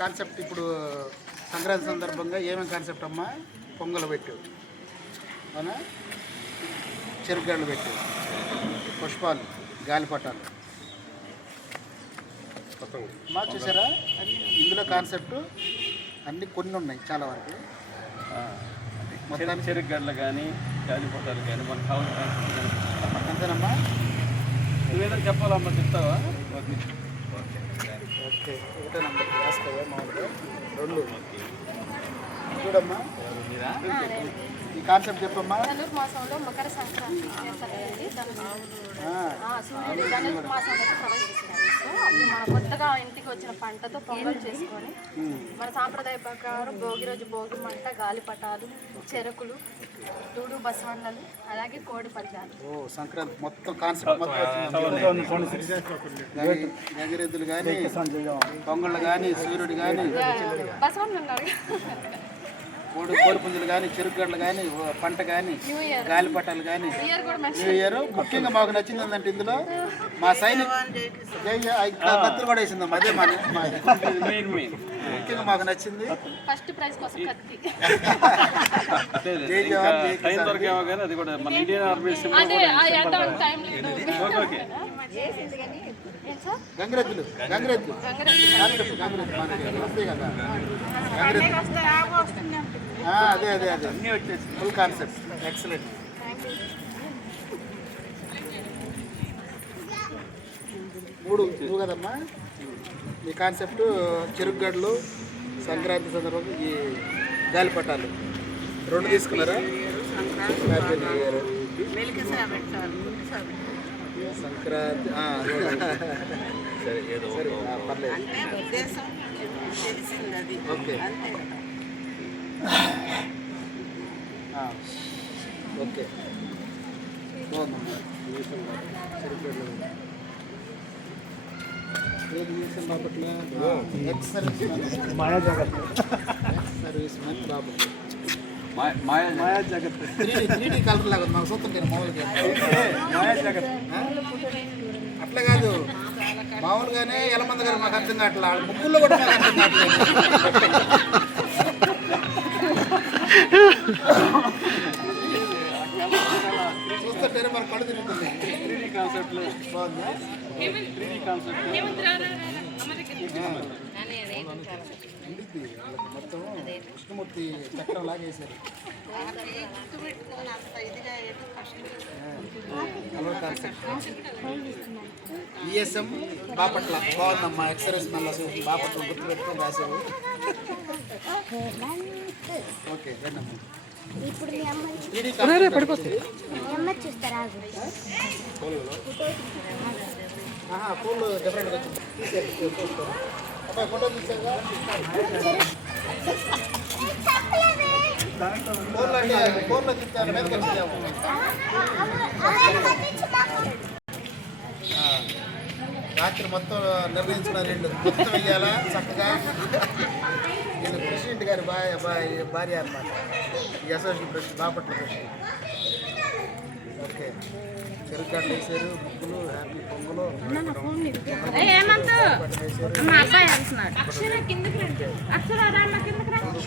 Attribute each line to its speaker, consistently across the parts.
Speaker 1: concept ఇప్పుడు సంక్రాంతి సందర్భంగా ఏమేమి కాన్సెప్ట్ అమ్మా పొంగల్ పెట్టు అవునా చెరుకుగడ్డలు పెట్టు పుష్పాలు గాలిపటాలు మా చూసారా ఇందులో కాన్సెప్ట్ అన్ని కొన్ని ఉన్నాయి చాలా వరకు
Speaker 2: మొత్తం చెరుకుగడ్డలు కానీ గాలిపటాలు కానీ మనకు కావాలి అంతేనమ్మా నువ్వేదో చెప్పాలమ్మా చెప్తావా
Speaker 1: రెండు చూడమ్మా ఈ కాన్సెప్ట్ చెప్పమ్మా ధనుర్మాసంలో మకర సంక్రాంతి చేస్తారండి సూర్యుడు ధనుర్మాసంలో ప్రవేశిస్తారు సో మన కొత్తగా ఇంటికి వచ్చిన పంటతో పొంగల్ చేసుకొని మన సాంప్రదాయ ప్రకారం భోగి రోజు భోగి మంట గాలిపటాలు చెరుకులు దూడు బసవన్నలు అలాగే కోడి పంచాలు ఓ సంక్రాంతి మొత్తం కాన్సెప్ట్ మొత్తం గంగిరెద్దులు కానీ పొంగళ్ళు కానీ సూర్యుడు కానీ బసవన్నలు కోడి కోడిపుంజులు కానీ చెరుకుగడ్డలు కానీ పంట కానీ గాలిపటాలు కానీ న్యూ ఇయర్ ముఖ్యంగా మాకు నచ్చింది ఏంటంటే ఇందులో మా సైనిక కత్తులు కూడా వేసిందమ్మా అదే మా ముఖ్యంగా మాకు నచ్చింది ఫస్ట్ ప్రైజ్ కోసం అది కూడా మన ఇండియన్ ఆర్మీ ఓకే గంగిరెద్దులు గంగిరెద్దులు గంగిరెద్దులు గంగిరెద్దులు వస్తాయి అదే అదే అదే అన్నీ వచ్చేసి ఫుల్ కాన్సెప్ట్ ఎక్సలెంట్ మూడు నువ్వు కదమ్మా ఈ కాన్సెప్ట్ చెరుగడ్లు సంక్రాంతి సందర్భంగా ఈ గాలిపటాలు రెండు తీసుకున్నారా సంక్రాంతి సరే పర్లేదు ఓకే ಹಾಂ ಓಕೆ ఎక్స్ సర్వీస్ మాయా జగత్ ఎక్స్
Speaker 2: సర్వీస్ మ్యాన్ బాబు మాయా మాయా జగత్ త్రీడీ కలర్ లాగా నాకు చూస్తుంటాను మామూలుగా మాయా జగత్ అట్లా కాదు మామూలుగానే ఎలమంద గారు మాకు అర్థం కావట్లేదు ముగ్గుల్లో కూడా అర్థం కావట్లేదు చూస్తుంటేనే మన
Speaker 1: కళ్ళు తిరుగుతుంది త్రీ కాన్సెప్ట్ బాగుందా త్రీ కాన్సెప్ట్ ఉంది వాళ్ళకి మొత్తం విష్ణుమూర్తి చక్రం లాగేశారు ఈఎస్ఎం బాపట్ల బాగుందమ్మా ఎక్స్రెస్ మళ్ళీ బాపట్ల గుర్తుపెట్టుకొని పెట్టుకొని ఓకే రండమ్మా ఇప్పుడు మీ అమ్మ పడిపోతుంది రాత్రి మొత్తం నిర్ణయించిన రెండు మొత్తం వేయాలా చక్కగా నేను ప్రెసిడెంట్ గారి భార్య అనమాట ఈ association president Bapatla president okay
Speaker 3: చెరుకాట్లు happy పొంగులు ముందు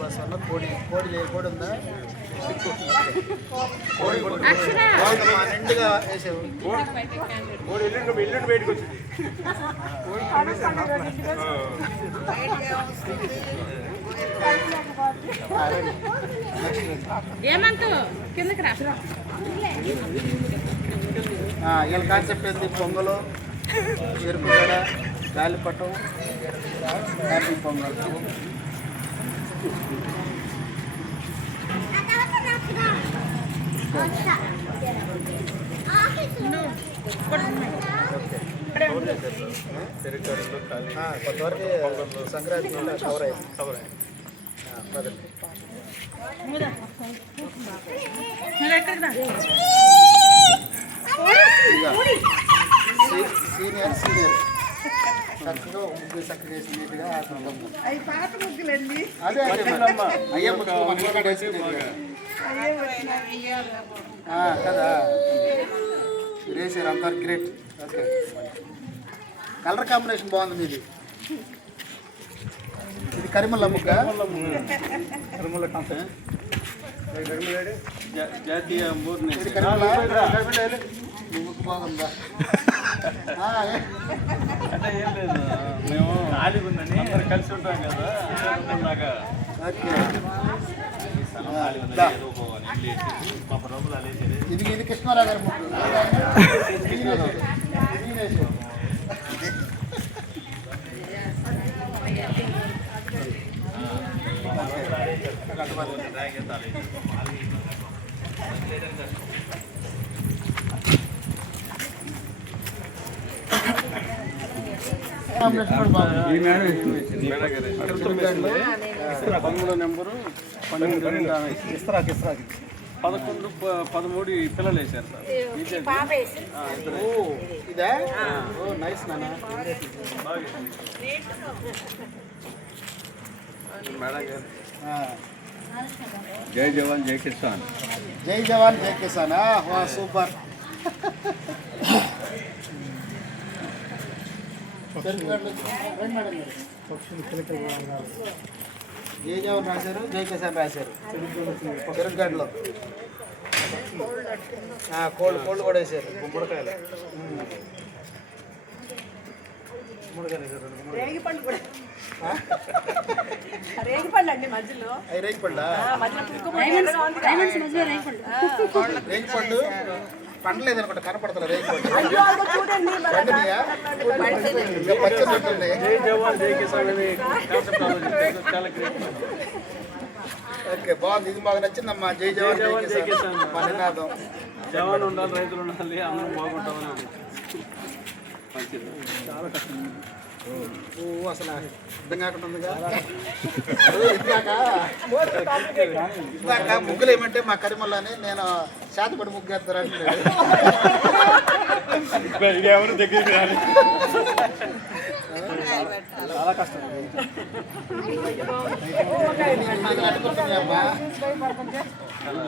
Speaker 3: బస్ అన్న కోడి కోడి ఏ కోడి ఉందా కోడి ఏమంటూ కిందకి రా
Speaker 1: కాన్సెప్ట్ పొంగలు చెరుకుగడ గాలిపటం పొంగల్ కొంతవరకు సంక్రాంతి కవర్ అయింది కవర్ అయింది సీనియర్ సీనియర్ చక్కగా చక్కగా వేసి నీట్గా అదే అయ్యే ముగ్గులు మన కదా సురేష్ రంగారు గ్రేట్ కలర్ కాంబినేషన్ బాగుంది మీది కరిమల్ల ముక్క కరిమల్ల కంపే జాతీయ మూర్ని ముగ్గు అంటే ఏం లేదు మేము ఆలిగుందని అందరు కలిసి ఉంటాం కదా అనుకున్నాగా ఇది ఇది కృష్ణారావు గారు ముగ్గు పదమూడో నెంబరు పదకొండు పదమూడు పిల్లలు వేసారు సార్ నైస్ నాన్న
Speaker 2: జై జవాన్ జై కిసాన్
Speaker 1: జై జవాన్ జై కిసాన్ సూపర్ జయజవన్ రాశారు జయ కిసాన్ రాశారు చెరుకుగడ్డలో కోల్డ్ కోల్డ్ కూడా వేసారు గుమ్మడికాయలు
Speaker 3: రేగిపండ్లండి మధ్యలో రేగిపండ్లా రేగిపండు పండలేదు అనుకుంటా కనపడతలేదు
Speaker 1: ఓకే బాగుంది ఇది మాకు నచ్చిందమ్మా జై జవాన్ జై కిసాన్ మా నినాదం జవాన్ ఉండాలి రైతులు ఉండాలి అందరం బాగుంటామని చాలా కష్టం ఓ అసలు ముగ్గులు ఏమంటే మా కరిమల్లని నేను శాతపడి ముగ్గు వేస్తారని దగ్గర చాలా కష్టం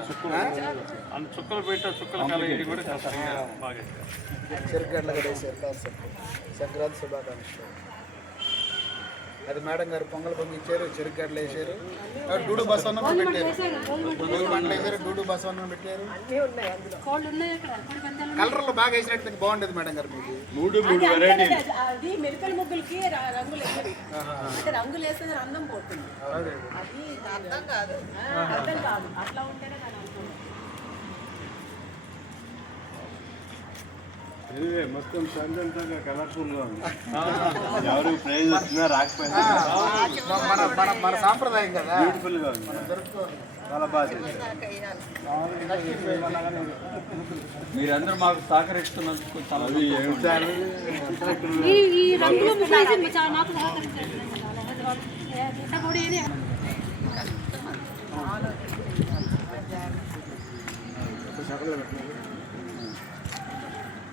Speaker 1: చుక్కలు పెట్ట చుక్కలు కలగడి కూడా చేస్తారు బాగా చెరుకు గడ్డలు కూడా సంక్రాంతి శుభాకాంక్షలు అది మేడం గారు పొంగల్ పొంగిచ్చారు చెరుగడ్డలు వేసారు డూడు బస్ అన్నం పెట్టారు పండ్లు వేసారు డూడు బస్ అన్నం పెట్టారు కలర్లు బాగా వేసినట్టు బాగుండేది మేడం గారు మీకు మూడు మూడు అది మెరుకల ముగ్గులకి రంగులు అంటే రంగులు వేస్తే అందం పోతుంది అది
Speaker 2: అర్థం కాదు అర్థం కాదు అట్లా ఉంటేనే మొత్తం సంతంతంగా కలర్ఫుల్గా ఉంది ఎవరు ప్రైజ్ వచ్చినా రాకపోయినా మన మన మన మీరందరూ మాకు సహకరిస్తున్నందుకు చాలా సహకరిస్తున్నారు